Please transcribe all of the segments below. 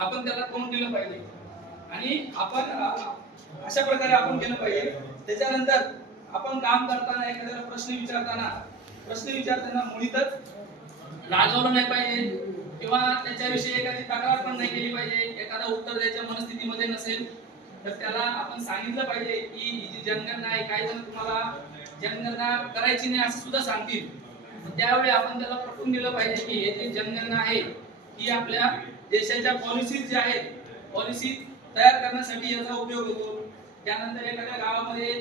आपण त्याला तोंड दिलं पाहिजे आणि आपण अशा प्रकारे आपण केलं पाहिजे. त्याच्यानंतर आपण काम करताना एखाद्याला प्रश्न विचारताना मुळीतच लाजवलं नाही पाहिजे किंवा त्याच्याविषयी एखादी तक्रार पण नाही केली पाहिजे. एखादा उत्तर द्यायच्या मनस्थितीमध्ये नसेल तर त्याला आपण सांगितलं पाहिजे की ही जी जनगणना आहे, काही जण तुम्हाला जनगणना करायची नाही असं सुद्धा सांगतील. त्यावेळी आपण त्याला पटवून दिलं पाहिजे की हे जे जनगणना आहे ही आपल्या देशाच्या पॉलिसीज ज्या आहेत, पॉलिसी तयार करण्यासाठी याचा उपयोग होतो. त्यानंतर एखाद्या गावामध्ये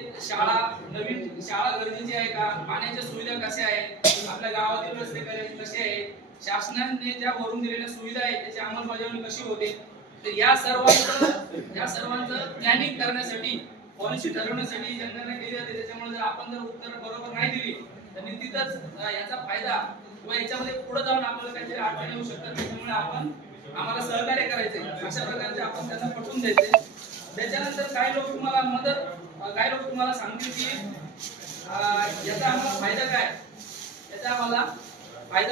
नवीन शाळा गरजेची आहे का, पाण्याच्या सुविधा कशा आहेत, आपल्या गावातील रस्ते कसे आहेत, शासनाने ज्या वरून दिलेल्या सुविधा आहेत त्याची अंमलबजावणी कशी होते, तर या सर्वांचं प्लॅनिंग करण्यासाठी, पॉलिसी ठरवण्यासाठी जनगणना केली जाते. त्याच्यामुळे जर आपण जर उत्तर बरोबर नाही दिली तर निश्चितच याचा फायदा किंवा याच्यामध्ये पुढे जाऊन आपल्याला काहीतरी अडचणी येऊ शकतात. त्याच्यामुळे आम्हाला सहकार्य करायचे, अशा प्रकारचे आपण त्यांना पटवून द्यायचे. त्याच्यानंतर काही लोक तुम्हाला सांगतील की याचा आम्हाला फायदा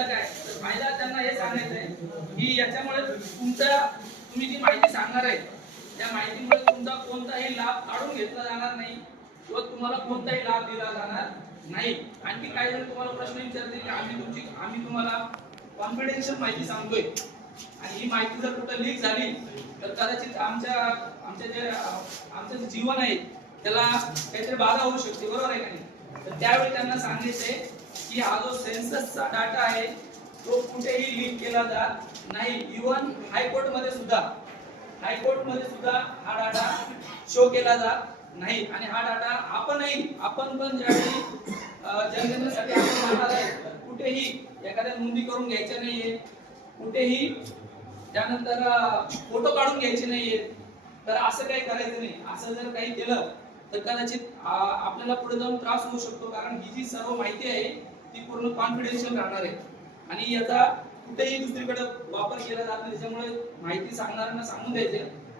काय, तर फायदा त्यांना हे सांगायचं आहे की याच्यामुळे तुम्ही जी माहिती सांगणार आहे त्या माहितीमुळे तुमचा कोणताही लाभ काढून घेतला जाणार नाही किंवा तुम्हाला कोणताही लाभ दिला जाणार नाही. आणखी काही जण तुम्हाला प्रश्न विचारतील की आम्ही तुम्हाला कॉन्फिडेन्शियल माहिती सांगतोय आणि ही माहिती जर कुठं लीक झाली तर कदाचित आमचं जे जीवन आहे त्याला काहीतरी बाधा होऊ शकते, बरोबर आहे का नाही. तर त्यावेळी त्यांना सांगायचंय की हा जो सेन्ससचा डाटा आहे तो कुठेही लीक केला जात नाही. इव्हन हायकोर्टमध्ये सुद्धा हा डाटा शो केला जात नाही. आणि हा डाटा आपण पण ज्यावेळी जनगणनेसाठी आपण जाणार आहे तर कुठेही एखाद्या नोंदी करून घ्यायच्या नाहीये, कुठेही त्यानंतर फोटो काढून घ्यायचे नाहीये. तर असं काही करायचं नाही. असं जर काही केलं तर कदाचित आपल्याला पुढे जाऊन त्रास होऊ शकतो, कारण ही जी सर्व माहिती आहे ती पूर्ण कॉन्फिडेन्शियल राहणार आहे आणि याचा कुठेही दुसरीकडे वापर केला जात नाही. त्याच्यामुळे माहिती सांगणाऱ्यांना सांगून द्यायचे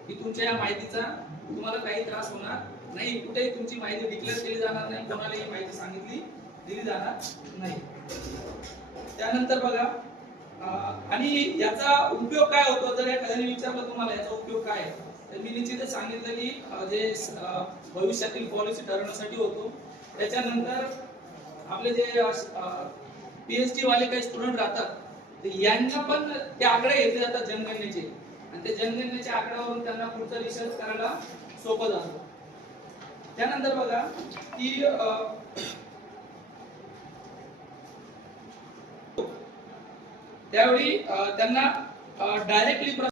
की तुमच्या या माहितीचा तुम्हाला काही त्रास होणार नाही, कुठेही तुमची माहिती डिक्लेअर केली जाणार नाही, कोणालाही माहिती दिली जाणार नाही. त्यानंतर बघा आणि याचा उपयोग काय होतो, जर एखाद्याने विचारलं तुम्हाला याचा उपयोग काय, तर मी निश्चितच सांगितलं की जे भविष्यातील पॉलिसी ठरवण्यासाठी होतो. त्याच्यानंतर आपले जे पीएचडी वाले काही स्टुडंट राहतात यांना पण ते आकडे घेतले जातात जनगणनेचे आणि ते जनगणनेच्या आकड्यावरून त्यांना पुढचा रिसर्च करायला सोपं जातं. त्यानंतर बघा की त्यावेळी त्यांना डायरेक्टली